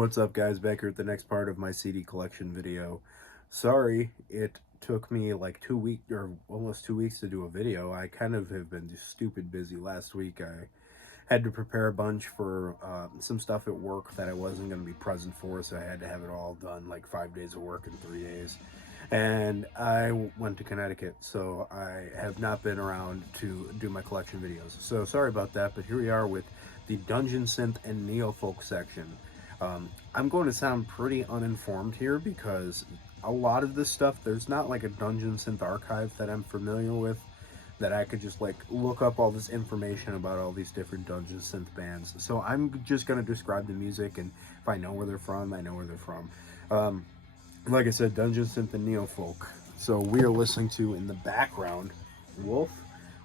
What's up, guys? Back here at the next part of my CD collection video. Sorry it took me like 2 weeks or almost 2 weeks to do a video. I kind of have been just stupid busy last week. I had to prepare a bunch for some stuff at work that I wasn't going to be present for, so I had to have it all done, like 5 days of work in 3 days. And I went to Connecticut, so I have not been around to do my collection videos. So sorry about that, but here we are with the Dungeon Synth and Neofolk section. I'm going to sound pretty uninformed here because a lot of this stuff, there's not like a Dungeon Synth archive that I'm familiar with that I could just like look up all this information about all these different Dungeon Synth bands. So I'm just going to describe the music, and if I know where they're from, I know where they're from. Like I said, Dungeon Synth and Neofolk. So we are listening to, in the background, Wolf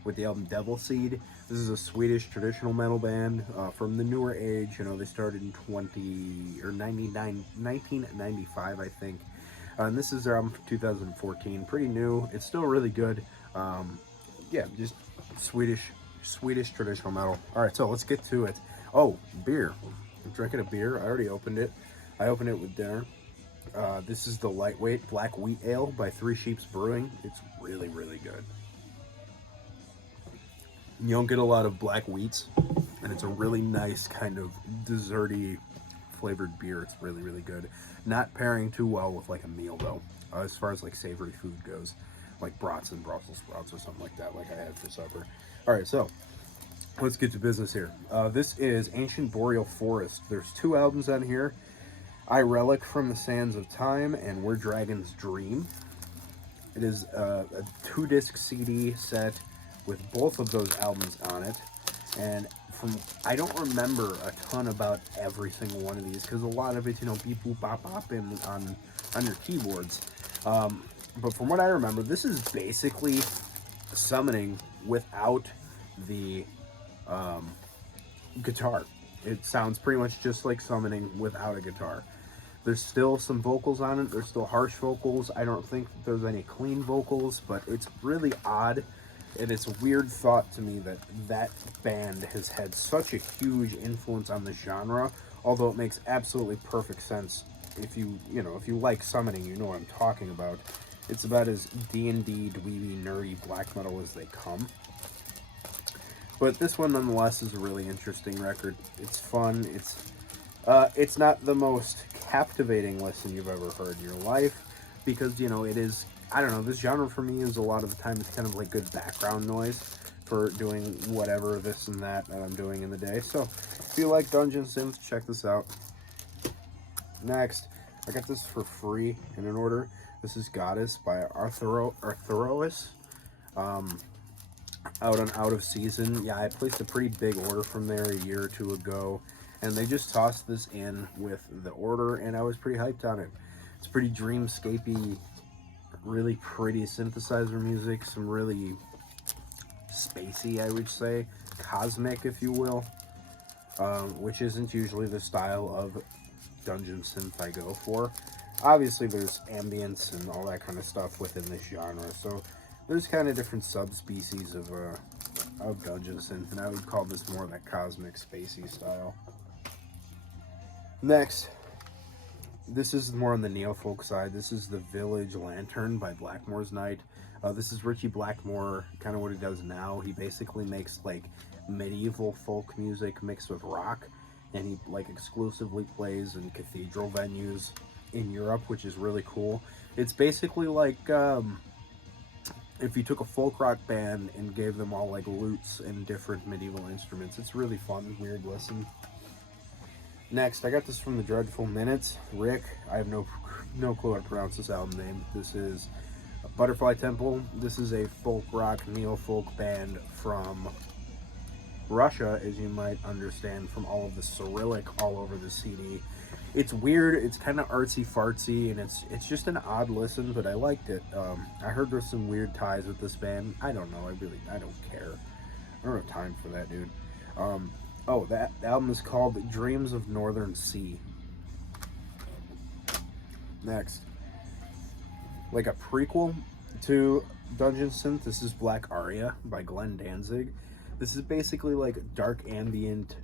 with the album Devil Seed. This is a Swedish traditional metal band from the newer age. You know, they started in 1995, I think. And this is their album from 2014. Pretty new. It's still really good. Yeah, just Swedish traditional metal. All right, so let's get to it. Oh, beer. I'm drinking a beer. I already opened it. I opened it with dinner. This is the lightweight black wheat ale by Three Sheeps Brewing. It's really, really good. You don't get a lot of black wheats, and it's a really nice kind of desserty flavored beer. It's really, really good. Not pairing too well with like a meal though, as far as like savory food goes, like brats and Brussels sprouts or something like that, like I had for supper. All right, so let's get to business here. This is Ancient Boreal Forest. There's 2 albums on here. I Relic from the Sands of Time and Where Dragons Dream. It is a 2-disc CD set with both of those albums on it. And I don't remember a ton about every single one of these because a lot of it's, you know, beep boop bop bop on your keyboards. But from what I remember, this is basically summoning without the guitar. It sounds pretty much just like summoning without a guitar. There's still some vocals on it. There's still harsh vocals. I don't think there's any clean vocals, but it's really odd. And it's a weird thought to me that that band has had such a huge influence on the genre, although it makes absolutely perfect sense. If you like summoning, you know what I'm talking about. It's about as D&D, dweeby, nerdy black metal as they come. But this one, nonetheless, is a really interesting record. It's fun. It's not the most captivating listen you've ever heard in your life, because, you know, it is, I don't know, this genre for me is a lot of the time it's kind of like good background noise for doing whatever this and that I'm doing in the day. So if you like Dungeon Synth, check this out. Next, I got this for free in an order. This is Goddess by Arthrois. Out on Out of Season. Yeah, I placed a pretty big order from there a year or 2 ago, and they just tossed this in with the order, and I was pretty hyped on it. It's pretty dreamscapey, really pretty synthesizer music, some really spacey, I would say, cosmic, if you will, which isn't usually the style of Dungeon Synth I go for. Obviously, there's ambience and all that kind of stuff within this genre, so there's kind of different subspecies of Dungeon Synth, and I would call this more that cosmic, spacey style. Next, this is more on the Neofolk side. This is The Village Lantern by Blackmore's Night. This is Richie Blackmore, kind of what he does now. He basically makes like medieval folk music mixed with rock, and he like exclusively plays in cathedral venues in Europe, which is really cool. It's basically like if you took a folk rock band and gave them all like lutes and different medieval instruments. It's really fun, weird listen. Next, I got this from the Dreadful Minutes. Rick, I have no clue how to pronounce this album name. This is Butterfly Temple. This is a folk rock, neo-folk band from Russia, as you might understand from all of the Cyrillic all over the CD. It's weird, it's kind of artsy-fartsy, and it's just an odd listen, but I liked it. I heard there's some weird ties with this band. I don't know, I don't care. I don't have time for that, dude. Oh, that album is called Dreams of Northern Sea. Next, like a prequel to Dungeon Synth, this is Black Aria by Glenn Danzig. This is basically like dark ambient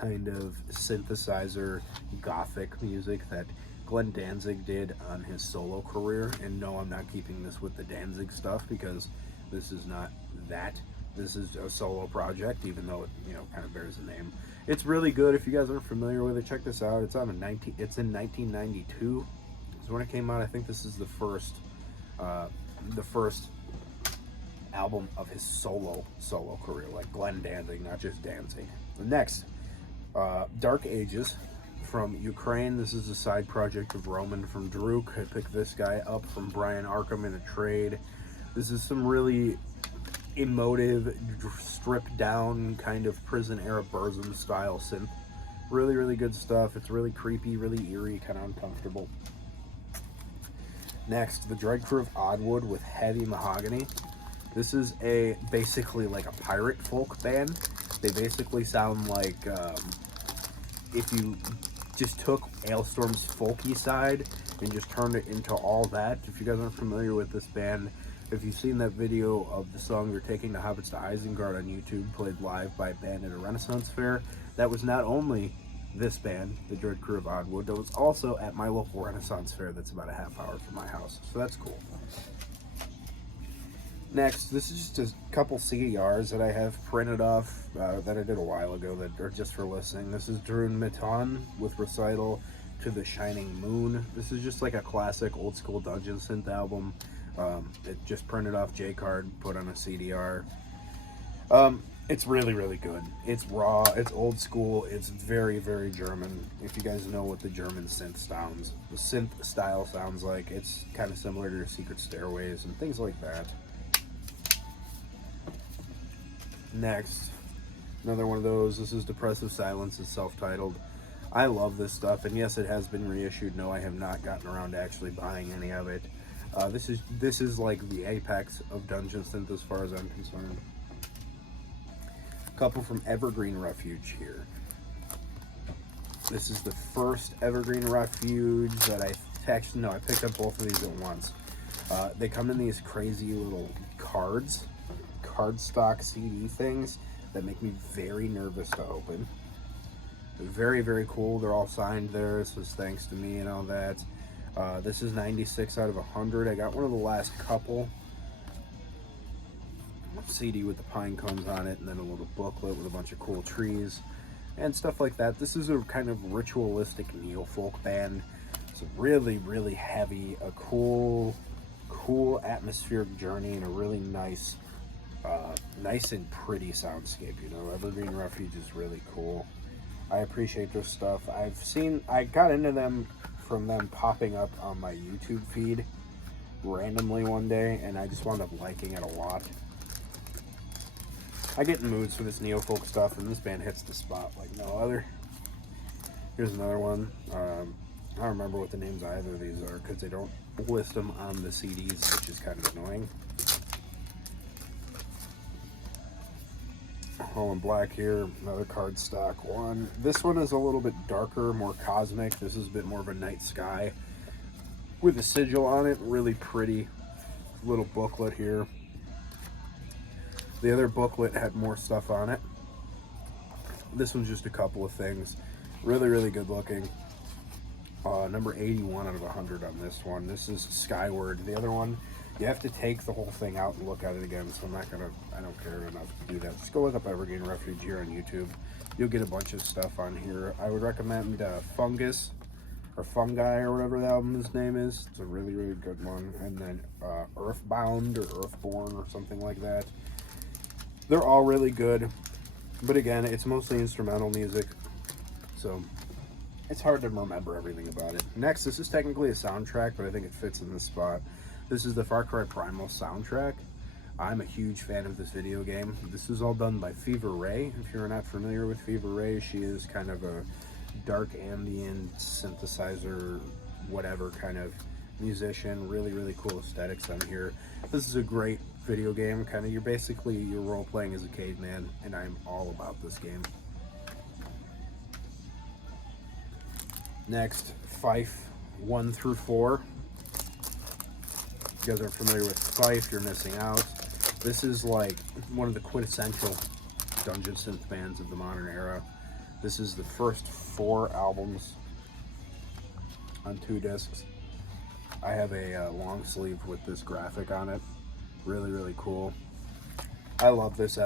kind of synthesizer gothic music that Glenn Danzig did on his solo career. And no, I'm not keeping this with the Danzig stuff because this is not that. This is a solo project, even though it, you know, kind of bears the name. It's really good. If you guys aren't familiar with it, check this out. It's in 1992. So when it came out, I think this is the first album of his solo career, like Glenn Danzig, not just Danzig. Next, Dark Ages from Ukraine. This is a side project of Roman from Druk. I picked this guy up from Brian Arkham in a trade. This is some really emotive, stripped down kind of prison era Burzum style synth. Really, really good stuff. It's really creepy, really eerie, kind of uncomfortable. Next, the Dread Crew of Oddwood with Heavy Mahogany. This is basically like a pirate folk band. They basically sound like if you just took Ailstorm's folky side and just turned it into all that. If you guys aren't familiar with this band, if you've seen that video of the song "You're Taking the Hobbits to Isengard" on YouTube, played live by a band at a Renaissance fair, that was not only this band, the Dread Crew of Oddwood, that was also at my local Renaissance fair that's about a half hour from my house. So that's cool. Next, this is just a couple CDRs that I have printed off that I did a while ago that are just for listening. This is Drun Mitan with Recital to the Shining Moon. This is just like a classic old school dungeon synth album. It just printed off J-card, put on a CDR. It's really, really good. It's raw, it's old school, it's very, very German. If you guys know what the German synth style sounds like, it's kind of similar to Secret Stairways and things like that. Next, another one of those. This is Depressive Silence. It's self-titled. I love this stuff, and yes, it has been reissued. No, I have not gotten around to actually buying any of it. This is like the apex of dungeon synth as far as I'm concerned. A couple from Evergreen Refuge here. This is the first Evergreen Refuge that I picked up both of these at once. They come in these crazy little cardstock CD things that make me very nervous to open. They're very, very cool. They're all signed there. This was thanks to me and all that. This is 96 out of 100. I got one of the last couple. CD with the pine cones on it, and then a little booklet with a bunch of cool trees and stuff like that. This is a kind of ritualistic Neofolk band. It's a really, really heavy, a cool atmospheric journey, and a really nice and pretty soundscape. You know, Evergreen Refuge is really cool. I appreciate their stuff. I got into them from them popping up on my YouTube feed randomly one day, and I just wound up liking it a lot. I get in moods for this Neofolk stuff, and this band hits the spot like no other. Here's another one. I don't remember what the names of either of these are because they don't list them on the CDs, which is kind of annoying. All in black here, another cardstock one. This one is a little bit darker, more cosmic. This is a bit more of a night sky with a sigil on it. Really pretty little booklet here. The other booklet had more stuff on it. This one's just a couple of things. Really, really good looking. Number 81 out of 100 on this one. This is Skyward. The other one, you have to take the whole thing out and look at it again, so I don't care enough to do that. Just go look up Evergreen Refuge here on YouTube. You'll get a bunch of stuff on here. I would recommend Fungus, or Fungi, or whatever the album's name is. It's a really, really good one. And then Earthbound, or Earthborn, or something like that. They're all really good, but again, it's mostly instrumental music, so it's hard to remember everything about it. Next, this is technically a soundtrack, but I think it fits in this spot. This is the Far Cry Primal soundtrack. I'm a huge fan of this video game. This is all done by Fever Ray. If you're not familiar with Fever Ray, she is kind of a dark ambient synthesizer, whatever kind of musician. Really, really cool aesthetics on here. This is a great video game. Kind of, you're role playing as a caveman, and I'm all about this game. Next, Fife 1 through 4. If you guys aren't familiar with Fife, you're missing out. This is like one of the quintessential dungeon synth bands of the modern era. This is the first 4 albums on 2 discs. I have a long sleeve with this graphic on it. Really, really cool. I love this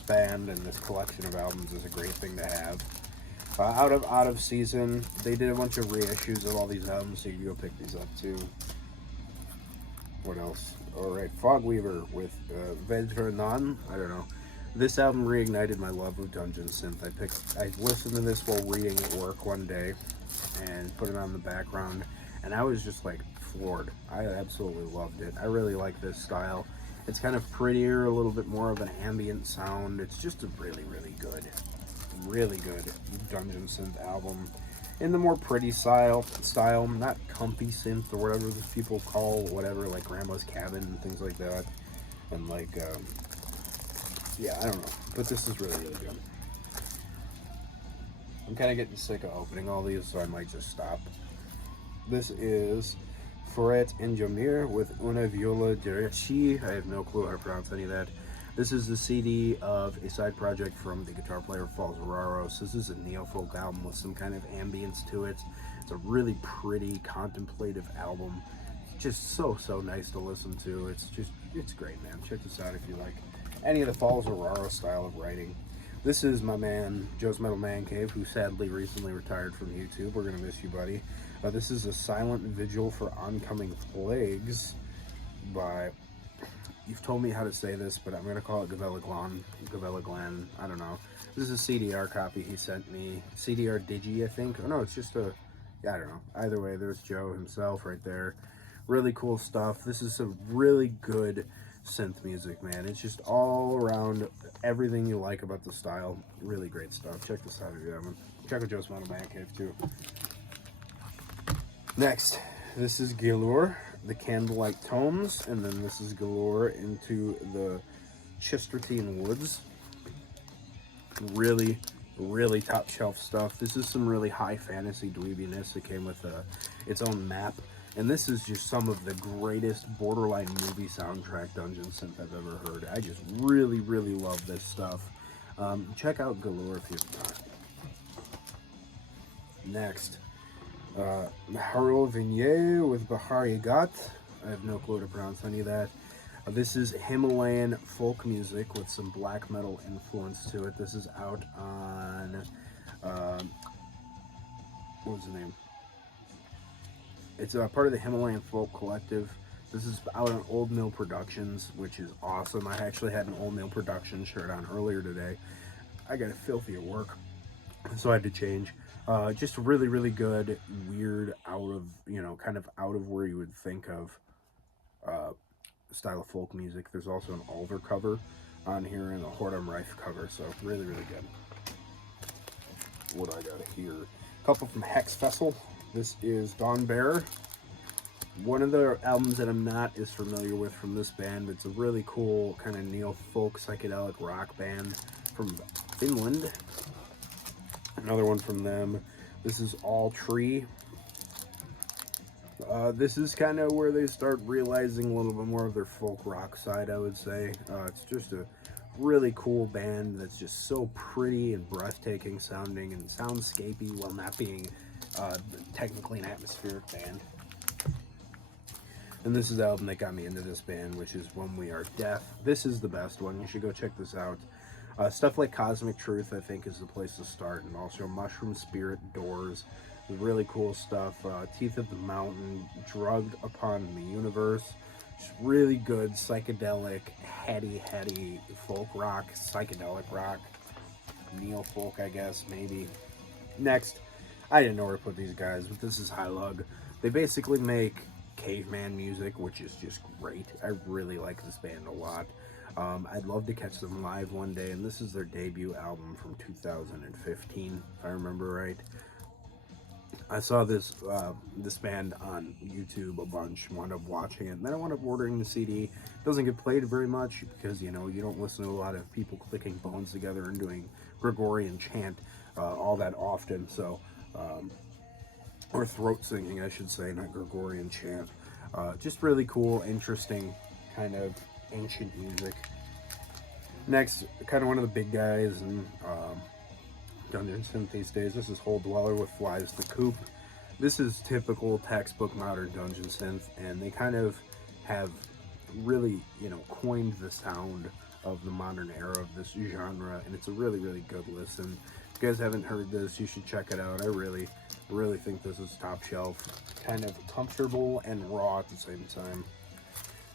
band, and this collection of albums is a great thing to have. Out of season, they did a bunch of reissues of all these albums, so you can go pick these up too. What else? Alright, Fogweaver with Vedrenan. I don't know. This album reignited my love of Dungeon Synth. I listened to this while reading at work one day and put it on the background, and I was just like floored. I absolutely loved it. I really like this style. It's kind of prettier, a little bit more of an ambient sound. It's just a really, really good Dungeon Synth album. In the more pretty style, not comfy synth or whatever these people call whatever, like Grandma's Cabin and things like that. And like, yeah, I don't know. But this is really, really good. I'm kind of getting sick of opening all these, so I might just stop. This is Forêt en Jamir with Una Viola Diretti. I have no clue how to pronounce any of that. This is the CD of a side project from the guitar player Falls Raros. This is a Neofolk album with some kind of ambience to it. It's a really pretty, contemplative album. It's just so nice to listen to. It's great, man. Check this out if you like any of the Falls Raros style of writing. This is my man, Joe's Metal Man Cave, who sadly recently retired from YouTube. We're going to miss you, buddy. This is a silent vigil for oncoming plagues by... You've told me how to say this, but I'm going to call it Gavelaglan. I don't know. This is a CDR copy he sent me. CDR Digi, I think. Oh, no, it's just a... Yeah, I don't know. Either way, there's Joe himself right there. Really cool stuff. This is some really good synth music, man. It's just all around everything you like about the style. Really great stuff. Check this out if you haven't. Check out Joe's Metal Man Cave, too. Next, this is Galore, the Candlelight Tomes, and then this is Galore into the Chesterton Woods. Really top shelf stuff. This is some really high fantasy dweebiness. It came with its own map, and this is just some of the greatest borderline movie soundtrack dungeon synth I've ever heard. I just really love this stuff. Check out Galore if you've not. Next, Haro Vignier with Bahar Yagat. I have no clue how to pronounce any of that. This is Himalayan folk music with some black metal influence to it. This is out on, what was the name? It's part of the Himalayan Folk Collective. This is out on Old Mill Productions, which is awesome. I actually had an Old Mill Productions shirt on earlier today. I got filthy at work, so I had to change. Just really good, weird, kind of out of where you would think of style of folk music. There's also an Alder cover on here and a Hordam Reif cover, so really good. What I got here? A couple from Hex Fessel. This is Dawn Bearer. One of the albums that I'm not as familiar with from this band, but it's a really cool kind of neo-folk psychedelic rock band from Finland. Another one from them. This is All Tree. This is kind of where they start realizing a little bit more of their folk rock side, I would say. It's just a really cool band that's just so pretty and breathtaking sounding and soundscapey while not being technically an atmospheric band. And this is the album that got me into this band, which is When We Are Death. This is the best one. You should go check this out. Stuff like Cosmic Truth, I think, is the place to start, and also Mushroom Spirit Doors. Really cool stuff. Teeth of the Mountain, Drugged Upon the Universe. Just really good psychedelic, heady folk rock, psychedelic rock, neo-folk, I guess, maybe. Next, I didn't know where to put these guys, but this is High Lug. They basically make caveman music, which is just great. I really like this band a lot. I'd love to catch them live one day, and this is their debut album from 2015, if I remember right. I saw this band on YouTube a bunch, wound up watching it, and then I wound up ordering the CD. It doesn't get played very much because, you know, you don't listen to a lot of people clicking bones together and doing Gregorian chant all that often, so, or throat singing, I should say, not Gregorian chant. Just really cool, interesting, kind of ancient music. Next, kind of one of the big guys, and dungeon synth these days. This is Hole Dweller with Flies the Coop. This is typical textbook modern dungeon synth, and they kind of have really, coined the sound of the modern era of this genre, and it's a really, really good listen. If you guys haven't heard this, you should check it out. I really, really think this is top shelf, kind of comfortable and raw at the same time.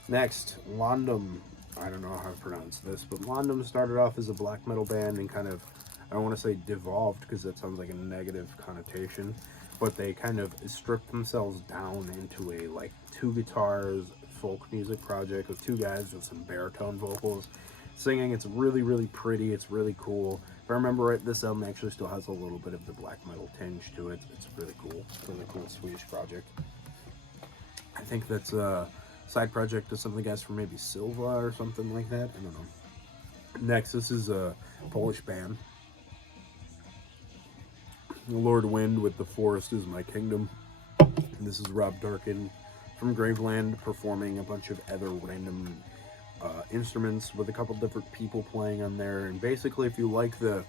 Next, Londum. I don't know how to pronounce this, but Londum started off as a black metal band and kind of, I don't want to say devolved because that sounds like a negative connotation, but they kind of stripped themselves down into a like 2 guitars folk music project with 2 guys with some baritone vocals singing. It's really, really pretty. It's really cool. If I remember right, this album actually still has a little bit of the black metal tinge to it. It's really cool. It's a really cool Swedish project. I think that's a side project of some of the guys from maybe Silva or something like that. I don't know. Next, this is a Polish band. Lord Wind with The Forest Is My Kingdom. And this is Rob Darkin from Graveland performing a bunch of other random instruments with a couple different people playing on there. And basically, if you like the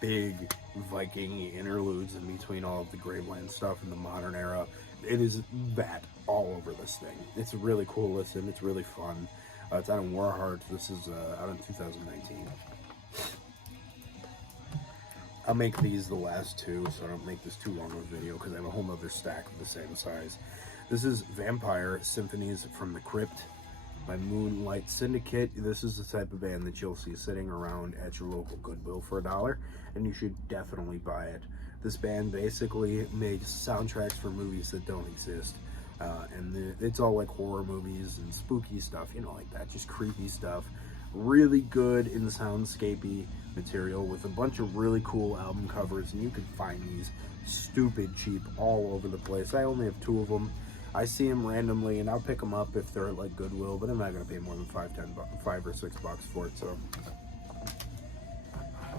big Viking interludes in between all of the Graveland stuff in the modern era, it is that all over this thing. It's a really cool listen. It's really fun. It's out on Warheart. This is out in 2019. I'll make these the last 2, so I don't make this too long of a video because I have a whole other stack of the same size. This is Vampire Symphonies from the Crypt by Moonlight Syndicate. This is the type of band that you'll see sitting around at your local Goodwill for $1, and you should definitely buy it. This band basically made soundtracks for movies that don't exist, and it's all like horror movies and spooky stuff, like that, just creepy stuff. Really good in soundscapey material with a bunch of really cool album covers, and you can find these stupid cheap all over the place. I only have 2 of them. I see them randomly, and I'll pick them up if they're at like Goodwill, but I'm not gonna pay more than $5 or $6 for it. So,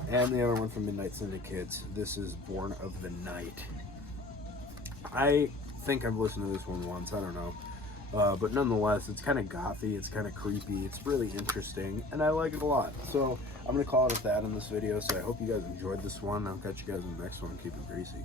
and the other one from Midnight Syndicate. This is Born of the Night. I think I've listened to this one once. I don't know. But nonetheless, it's kind of gothy, it's kind of creepy, it's really interesting, and I like it a lot. So I'm going to call it at that in this video, so I hope you guys enjoyed this one. I'll catch you guys in the next one. Keep it greasy.